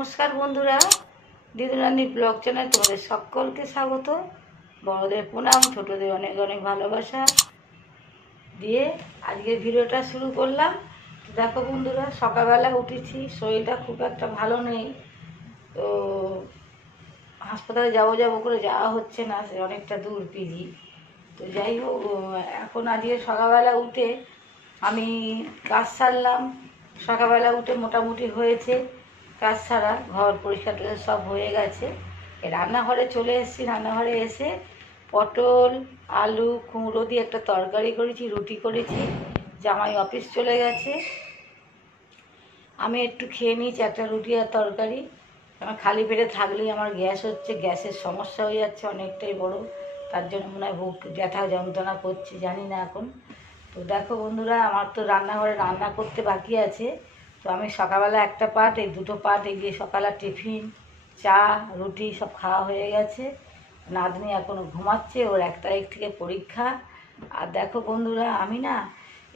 নমস্কার বন্ধুরা, দিদুরানী blog channel তোমাদের সকলকে স্বাগত। বড়দের প্রণাম, ছোটদের অনেক অনেক ভালোবাসা দিয়ে আজকের ভিডিওটা শুরু করলাম। তো দেখো বন্ধুরা, সকালবেলা উঠেছি, শরীরটা খুব একটা ভালো নেই, তো হাসপাতালে যাবো করে যাওয়া হচ্ছে না, সে অনেকটা দূর পিজি। তো যাই হোক, এখন আজকে সকালবেলা উঠে আমি কাজ সারলাম। সকালবেলা উঠে মোটামুটি হয়েছে কাজ সারা, ঘর পরিষ্কার সব হয়ে গেছে। রান্নাঘরে চলে এসেছি। রান্নাঘরে এসে পটল আলু কুমড়ো দিয়ে একটা তরকারি করেছি, রুটি করেছি। জামাই অফিস চলে গেছে, আমি একটু খেয়ে নিয়েছি একটা রুটি আর তরকারি। আমার খালি পেটে থাকলেই আমার গ্যাস হচ্ছে, গ্যাসের সমস্যা হয়ে যাচ্ছে অনেকটাই বড়, তার জন্য মনে হয় বুক ব্যথা যন্ত্রণা করছে, জানি না এখন। তো দেখো বন্ধুরা, আমার তো রান্নাঘরে রান্না করতে বাকি আছে। তো আমি সকালবেলা একটা পার্ট, এই দুটো পার্ট এগিয়ে সকালে টিফিন চা রুটি সব খাওয়া হয়ে গেছে। নাতনি এখনও ঘুমাচ্ছে, ওর 1 তারিখ থেকে পরীক্ষা। আর দেখো বন্ধুরা, আমি না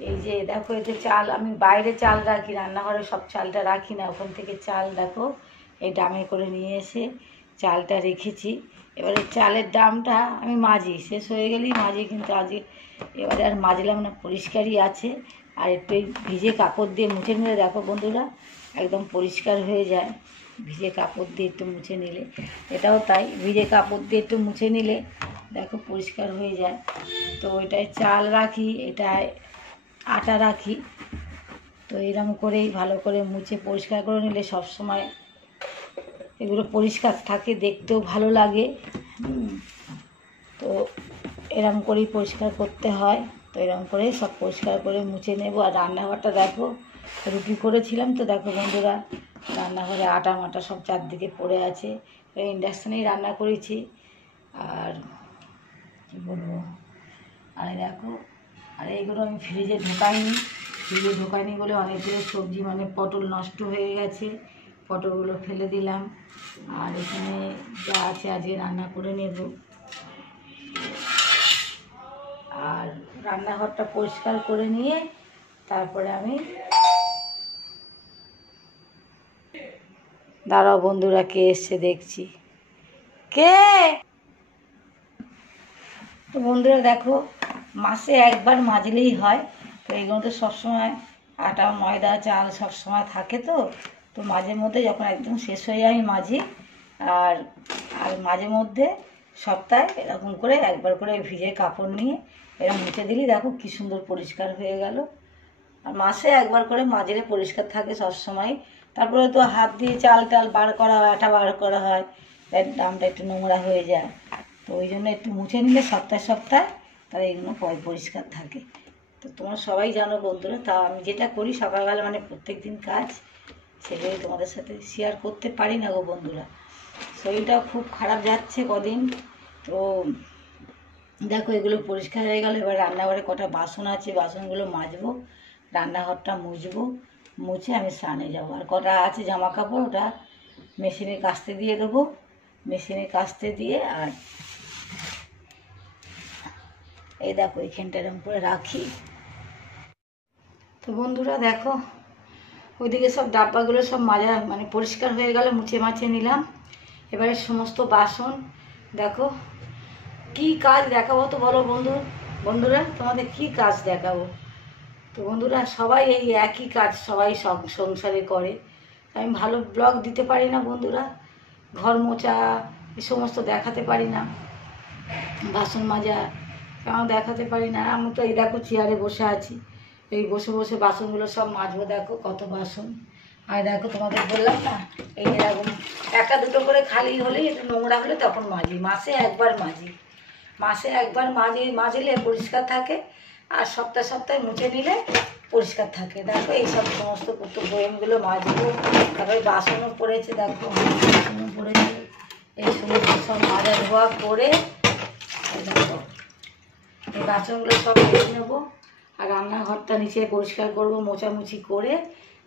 এই যে দেখো এতে চাল, আমি বাইরে চাল রাখি, রান্নাঘরে সব চালটা রাখি না, ওখান থেকে চাল দেখো এই ডামে করে নিয়ে এসে চালটা রেখেছি। এবারে চালের ডামটা আমি মাজি, শেষ হয়ে গেলেই মাজি, কিন্তু আজকে এবারে আর মাজলাম না, পরিষ্কারই আছে। আর একটু ভিজে কাপড় দিয়ে মুছে নিলে দেখো বন্ধুরা একদম পরিষ্কার হয়ে যায়। ভিজে কাপড় দিয়ে একটু মুছে নিলে, এটাও তাই, ভিজে কাপড় দিয়ে একটু মুছে নিলে দেখো পরিষ্কার হয়ে যায়। তো এটায় চাল রাখি, এটায় আটা রাখি। তো এরকম করেই ভালো করে মুছে পরিষ্কার করে নিলে সব সময় এগুলো পরিষ্কার থাকে, দেখতেও ভালো লাগে। তো এরকম করেই পরিষ্কার করতে হয়। তো এরকম করে সব পরিষ্কার করে মুছে নেব। আর রান্নাঘরটা দেখো, রুটি করেছিলাম তো দেখো বন্ধুরা, রান্নাঘরে আটা মাটা সব চারদিকে পড়ে আছে। ইন্ডাকশানেই রান্না করেছি। আর কী বলবো, আর দেখো, আর এইগুলো আমি ফ্রিজে ঢোকাইনি বলে অনেকগুলো সবজি মানে পটল নষ্ট হয়ে গেছে, পটলগুলো ফেলে দিলাম। আর এখানে যা আছে আজকে রান্না করে নেব। আর রান্নাঘরটা পরিষ্কার করে নিয়ে তারপরে আমি, দাঁড়াও বন্ধুরা, কে এসছে দেখছি, কে? তো বন্ধুরা দেখো, মাসে একবার মাজলেই হয়। তো এইগুলো তো সবসময় আটা ময়দা চাল সবসময় থাকে, তো মাঝে মধ্যে যখন একদম শেষ হয়ে যায় আমি মাজি। আর আর মাঝে মধ্যে সপ্তাহে এরকম করে একবার করে ভিজে কাপড় নিয়ে এরকম মুছে দিলেই দেখো কী সুন্দর পরিষ্কার হয়ে গেল। আর মাসে একবার করে মাজলে পরিষ্কার থাকে সবসময়। তারপরে তো হাত দিয়ে চাল টাল বার করা হয়, আটা বার করা হয়, দামটা একটু নোংরা হয়ে যায়। তো ওই জন্য একটু মুছে নিলে সপ্তাহে তাহলে এগুলো পরিষ্কার থাকে। তো তোমরা সবাই জানো বন্ধুরা, তা আমি যেটা করি সকালবেলা মানে প্রত্যেক দিন কাজ, সেটাই তোমাদের সাথে শেয়ার করতে পারি না গো বন্ধুরা। শরীরটা খুব খারাপ যাচ্ছে কদিন। তো দেখো এগুলো পরিষ্কার হয়ে গেল। এবার রান্নাঘরে কটা বাসন আছে, বাসনগুলো মাজবো, রান্নাঘরটা মুছবো, মুছে আমি স্নানে যাবো। আর কটা আছে জামা কাপড়, ওটা মেশিনে কাচতে দিয়ে দেবো, মেশিনে কাচতে দিয়ে। আর এই দেখো এইখানটা এরকম করে রাখি। তো বন্ধুরা দেখো, ওইদিকে সব ডাব্বাগুলো সব মাজা মানে পরিষ্কার হয়ে গেল, মুছে নিলাম। এবারে সমস্ত বাসন দেখো, কি কাজ দেখাবো তো বলো বন্ধুরা, তোমাদের কি কাজ দেখাবো? তো বন্ধুরা সবাই এই একই কাজ সবাই সংসারে করে, আমি ভালো ব্লগ দিতে পারি না বন্ধুরা, ঘর মোছা এ সমস্ত দেখাতে পারি না, বাসন মাজা আমার দেখাতে পারি না। আমি তো এই দেখো চেয়ারে বসে আছি, এই বসে বসে বাসনগুলো সব মাজবো, দেখো কত বাসন। আর দেখো তোমাদের বললাম না, এই এরকম একটা দুটো করে খালি হলেই, একটু নোংরা হলে তখন মাজি, মাসে একবার মাজলে পরিষ্কার থাকে। আর সপ্তাহে মুছে নিলে পরিষ্কার থাকে। দেখো এই সব সমস্ত বয়ামগুলো মাজবো। তারপরে বাসনও পড়েছে, দেখো বাসনও পড়েছে, এই সমস্ত সব মাজা ধোয়া করে দেখো এই বাসনগুলো সব ধুয়ে নেবো। আর রান্নাঘরটা নিচে পরিষ্কার করবো, মোছামুছি করে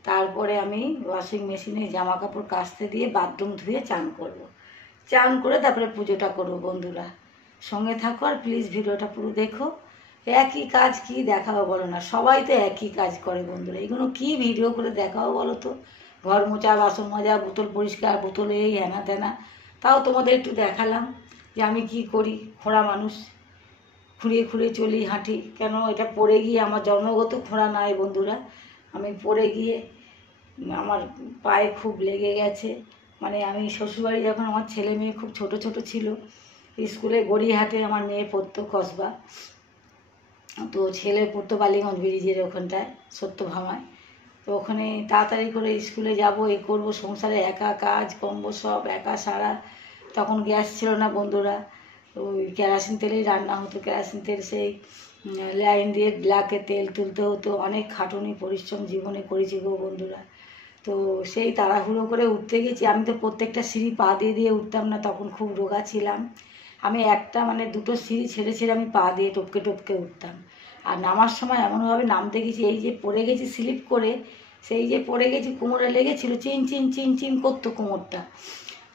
তারপরে আমি ওয়াশিং মেশিনে জামা কাপড় কাচতে দিয়ে বাথরুম ধুয়ে চান করে তারপরে পুজোটা করবো। বন্ধুরা সঙ্গে থাকো আর প্লিজ ভিডিওটা পুরো দেখো। একই কাজ কি দেখাবো বলো না, সবাই তো একই কাজ করে বন্ধুরা, এগুলো কি ভিডিও করে দেখাবো বলো তো? ঘর মোছা, বাসন মাজা, বোতল পরিষ্কার, বোতল এই হেনা তেনা। তাও তোমাদের একটু দেখালাম যে আমি কি করি। খোঁড়া মানুষ, খুঁড়িয়ে খুঁড়িয়ে চলি, হাঁটি। কেন এটা পড়ে গিয়ে, আমার জন্মগত খোঁড়া নয় বন্ধুরা, আমি পড়ে গিয়ে আমার পায়ে খুব লেগে গেছে। মানে আমি শ্বশুরবাড়ি যখন আমার ছেলে মেয়ে খুব ছোট ছোট ছিল, স্কুলে গড়িয়াহাটে আমার মেয়ে পড়তো, কসবা, তো ছেলে পড়তো বালিগঞ্জ ব্রিজের ওখানটায়, সত্যভামায়। তো ওখানে তাড়াতাড়ি করে স্কুলে যাব, এ করবো, সংসারে একা কাজ কম্ব সব একা সারা। তখন গ্যাস ছিল না বন্ধুরা, ওই কেরোসিন তেলেই রান্না হতো। কেরোসিন তেল সেই লাইন দিয়ে ব্ল্যাকে তেল তুলতে হতো। অনেক খাটুনি পরিশ্রম জীবনে করেছি গো বন্ধুরা। তো সেই তাড়াহুড়ো করে উঠতে গেছি। আমি তো প্রত্যেকটা সিঁড়ি পা দিয়ে দিয়ে উঠতাম না, তখন খুব রোগা ছিলাম। আমি একটা মানে দুটো সিঁড়ি ছেড়ে ছেড়ে আমি পা দিয়ে টপকে টপকে উঠতাম। আর নামার সময় এমনভাবে নামতে গেছি, এই যে পড়ে গেছি স্লিপ করে, সেই যে পড়ে গেছি কোমরে লেগেছিল, চিন চিন চিন চিন করতো কোমরটা।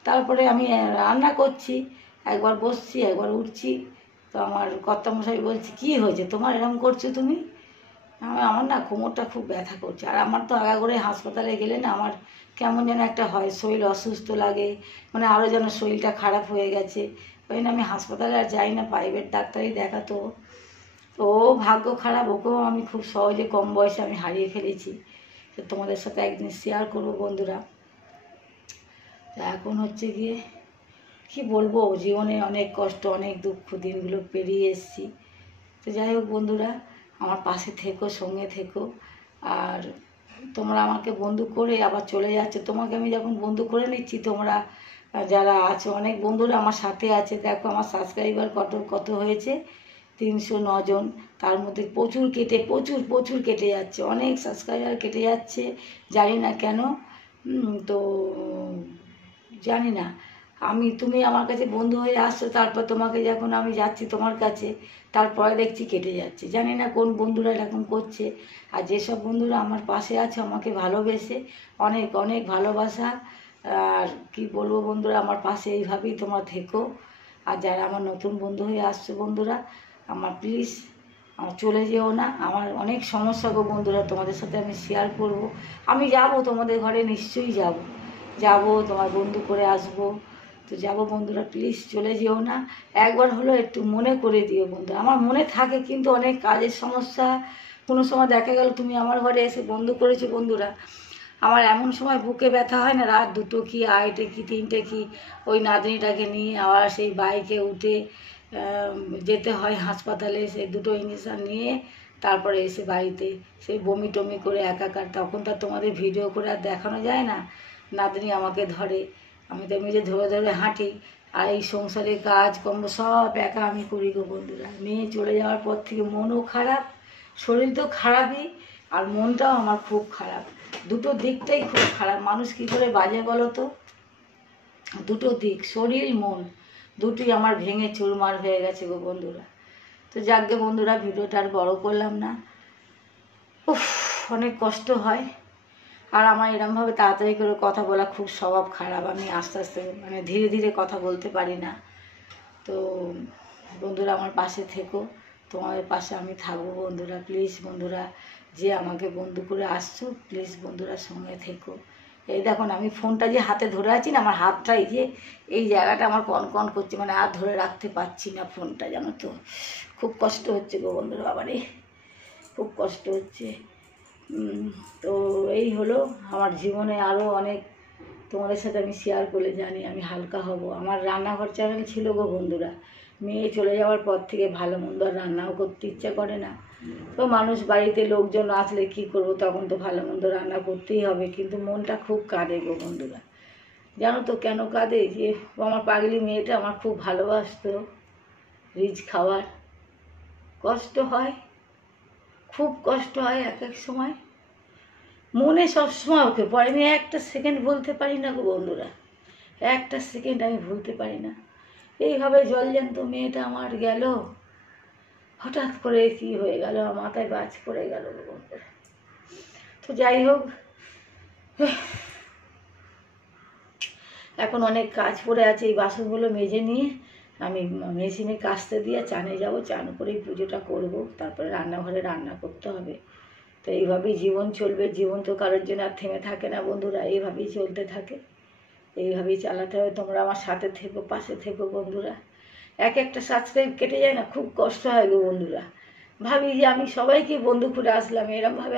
তারপরে আমি রান্না করছি, একবার বসছি একবার উঠছি। তো আমার কর্তামশাই বলছি, কী হয়েছে তোমার, এরকম করছো তুমি? আমার না কোমরটা খুব ব্যথা করছে। আর আমার তো আগাগোড়াই হাসপাতালে গেলে না আমার কেমন যেন একটা হয়, শরীর অসুস্থ লাগে, মানে আরও যেন শরীরটা খারাপ হয়ে গেছে। ওই জন্য আমি হাসপাতালে আর যাই না, প্রাইভেট ডাক্তারই দেখাতো। তো ভাগ্য খারাপ, ওকেও আমি খুব সহজে কম বয়সে আমি হারিয়ে ফেলেছি। তো তোমাদের সাথে একদিন শেয়ার করবো বন্ধুরা। এখন হচ্ছে গিয়ে কি বলবো, জীবনে অনেক কষ্ট অনেক দুঃখ দিনগুলো পেরিয়ে এসেছি। তো যাই হোক বন্ধুরা, আমার পাশে থেকো, সঙ্গে থেকো। আর তোমরা আমাকে বন্ধু করে আবার চলে যাচ্ছে। তোমাকে আমি যখন বন্ধু করে নিচ্ছি, তোমরা যারা আছো, অনেক বন্ধুরা আমার সাথে আছে। দেখো আমার সাবস্ক্রাইবার কত হয়েছে, 309 জন। তার মধ্যে প্রচুর কেটে যাচ্ছে, অনেক সাবস্ক্রাইবার কেটে যাচ্ছে, জানি না কেন। তো জানি না, তুমি আমার কাছে বন্ধু হয়ে আসছো, তারপর তোমাকে যখন আমি যাচ্ছি তোমার কাছে, তারপরে দেখছি কেটে যাচ্ছে। জানি না কোন বন্ধুরা এরকম করছে। আর যেসব বন্ধুরা আমার পাশে আছে, আমাকে ভালোবেসে, অনেক অনেক ভালোবাসা। আর কি বলবো বন্ধুরা, আমার পাশে এইভাবেই তোমরা থেকো। আর যারা আমার নতুন বন্ধু হয়ে আসছো বন্ধুরা, আমার প্লিজ আমার চলে যেও না। আমার অনেক সমস্যা গো বন্ধুরা, তোমাদের সাথে আমি শেয়ার করব। আমি যাব তোমাদের ঘরে, নিশ্চয়ই যাব, তোমার বন্ধু করে আসব। তো যাব বন্ধুরা, প্লিজ চলে যেও না। একবার হলো একটু মনে করে দিও বন্ধুরা। আমার মনে থাকে, কিন্তু অনেক কাজের সমস্যা। কোনো সময় দেখা গেল তুমি আমার ঘরে এসে বন্ধু করেছো বন্ধুরা, আমার এমন সময় বুকে ব্যথা হয় না, রাত 2টো কি 2:30 কি 3টে কি, ওই নাতনিটাকে নিয়ে আবার সেই বাইকে উঠে যেতে হয় হাসপাতালে। সেই 2টো ইঞ্জেকশন নিয়ে তারপরে এসে বাড়িতে সেই বমি টমি করে একাকার। তখন তো তোমাদের ভিডিও করে আর দেখানো যায় না। নাতনি আমাকে ধরে, আমি তো নিজে ধরে ধরে হাঁটি। আর এই সংসারের কাজ কর্ম সব একা আমি করি গো বন্ধুরা। মেয়ে চলে যাওয়ার পর থেকে মনও খারাপ, শরীর তো খারাপই, আর মনটাও আমার খুব খারাপ। দুটো দিকটাই খুব খারাপ। মানুষ কী করে বাজে বলো তো? দুটো দিক, শরীর মন দুটোই আমার ভেঙে চুরমার হয়ে গেছে গো বন্ধুরা। তো যাকগে বন্ধুরা, ভিডিওটা আর বড় করলাম না। উফ, অনেক কষ্ট হয়। আর আমার এরমভাবে তাড়াতাড়ি করে কথা বলা খুব স্বভাব খারাপ। আমি আস্তে আস্তে মানে ধীরে ধীরে কথা বলতে পারি না। তো বন্ধুরা আমার পাশে থেকো, তোমাদের পাশে আমি থাকবো বন্ধুরা। প্লিজ বন্ধুরা, যে আমাকে বন্ধু করে আসছো, প্লিজ বন্ধুরা সঙ্গে থেকো। এই দেখুন, আমি ফোনটা যে হাতে ধরে আছি না, আমার হাতটা এই জায়গাটা আমার কনকন করছে, মানে আর ধরে রাখতে পারছি না ফোনটা, জানো তো। খুব কষ্ট হচ্ছে গো বন্ধুরা, বাবারে খুব কষ্ট হচ্ছে। তো এই হলো আমার জীবনে। আরও অনেক তোমাদের সাথে আমি শেয়ার করলে জানি আমি হালকা হব। আমার রান্নাঘর চ্যানেল ছিল গো বন্ধুরা, মেয়ে চলে যাওয়ার পর থেকে ভালো মন্দ আর রান্নাও করতে ইচ্ছা করে না। তো মানুষ বাড়িতে লোকজন আসলে কি করব, তখন তো ভালো মন্দ রান্না করতেই হবে। কিন্তু মনটা খুব কাঁদে গো বন্ধুরা, জানো তো কেন কাঁদে? যে আমার পাগলি মেয়েটা আমার খুব ভালোবাসতো, রিচ খাওয়ার। কষ্ট হয়, খুব কষ্ট হয় এক এক সময়। মনে সবসময় ওকে পড়ে, আমি একটা সেকেন্ড ভুলতে পারি না গো বন্ধুরা, একটা সেকেন্ড আমি ভুলতে পারি না। এইভাবে জলজ্যান্ত মেয়েটা আমার গেল, হঠাৎ করে কি হয়ে গেল, আমার মাথায় বাজ পড়ে গেল গো বন্ধুরা। তো যাই হোক, এখন অনেক কাজ পড়ে আছে। এই বাসনগুলো মেজে নিয়ে আমি মেশিনে কাচতে দিয়ে চানে যাব, চান করেই পুজোটা করব। তারপরে রান্নাঘরে রান্না করতে হবে। তো এইভাবেই জীবন চলবে। জীবন তো কারোর জন্য আর থেমে থাকে না বন্ধুরা, এইভাবেই চলতে থাকে, এইভাবেই চালাতে হবে। তোমরা আমার সাথে থেকো, পাশে থেকো বন্ধুরা। এক একটা সাবস্ক্রাইব কেটে যায় না, খুব কষ্ট হয় গো বন্ধুরা। ভাবি যে আমি সবাইকে বন্ধু করে আসলাম, এরমভাবে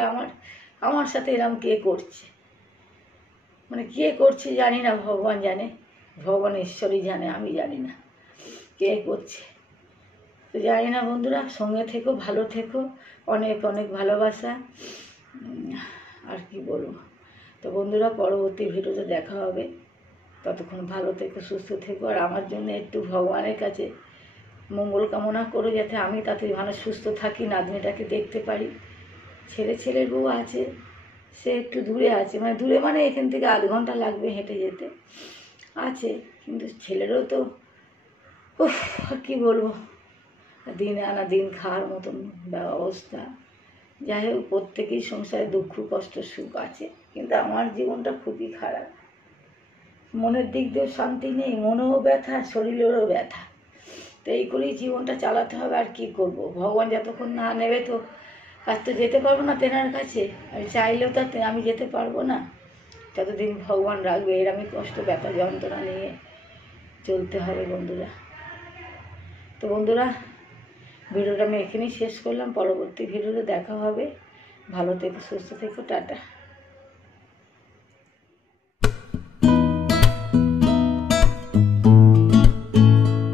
আমার সাথে এরম কে করছে, মানে কে করছে জানি না, ভগবান জানে, ভগবান ঈশ্বরই জানে, আমি জানি না কে করছে। তো জানি না বন্ধুরা, সঙ্গে থেকো, ভালো থেকো, অনেক অনেক ভালোবাসা। আর কি বলবো। তো বন্ধুরা, পরবর্তী ভিডিওতে দেখা হবে। ততক্ষণ ভালো থেকো, সুস্থ থেকো। আর আমার জন্য একটু ভগবানের কাছে মঙ্গল কামনা করো, যাতে আমি তাতে ভালো সুস্থ থাকি, নাতনিটাকে দেখতে পারি। ছেলের বউ আছে, সে একটু দূরে আছে, মানে দূরে মানে এখান থেকে 8 ঘন্টা লাগবে হেঁটে যেতে, আছে। কিন্তু ছেলেরও তো কি বলবো, দিন আনা দিন খাওয়ার মতন অবস্থা। যাই হোক, প্রত্যেকেই সংসারে দুঃখ কষ্ট সুখ আছে, কিন্তু আমার জীবনটা খুবই খারাপ। মনের দিক দিয়েও শান্তি নেই, মনেও ব্যথা, শরীরেরও ব্যথা। তো এই করেই জীবনটা চালাতে হবে। আর কি করব, ভগবান যতক্ষণ না নেবে তো আর তো যেতে পারবো না তেনার কাছে। আমি চাইলেও তো আমি যেতে পারবো না, যতদিন ভগবান রাখবে। এর আমি কষ্ট ব্যথা যন্ত্রণা নিয়ে চলতে হবে বন্ধুরা। তো বন্ধুরা, ভিডিওটা আমি এখানেই শেষ করলাম। পরবর্তী ভিডিওতে দেখা হবে। ভালো থেকো, সুস্থ থেকো, টাটা।